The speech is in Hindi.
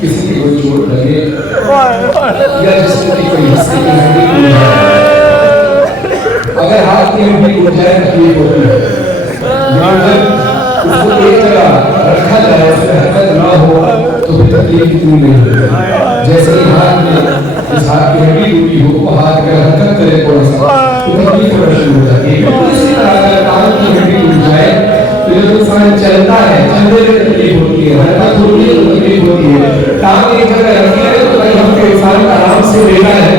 किसी की कोई चोट लगे या जिसको कोई हिस्से की हड्डी टूट जाए, अगर हाथ की हड्डी टूट जाए तकलीफ होती है, लेकिन जब उसको एक जगह रखा जाए, उसमें हरकत ना हो तो फिर तकलीफ इतनी नहीं होती। जैसे ही हाथ में इस हाथ की हड्डी टूटी हो, वो हाथ अगर हरकत करे थोड़ा सा तो तकलीफ होना शुरू हो जाती है। इसी तरह अगर कान की हड्डी टूट जाए तो जब इंसान चलता है, चलने में तकलीफ होती है, हरकत होती है तो तकलीफ होती है। टांग एक जगह रखी है तो कहीं हमको इंसान आराम से लेना है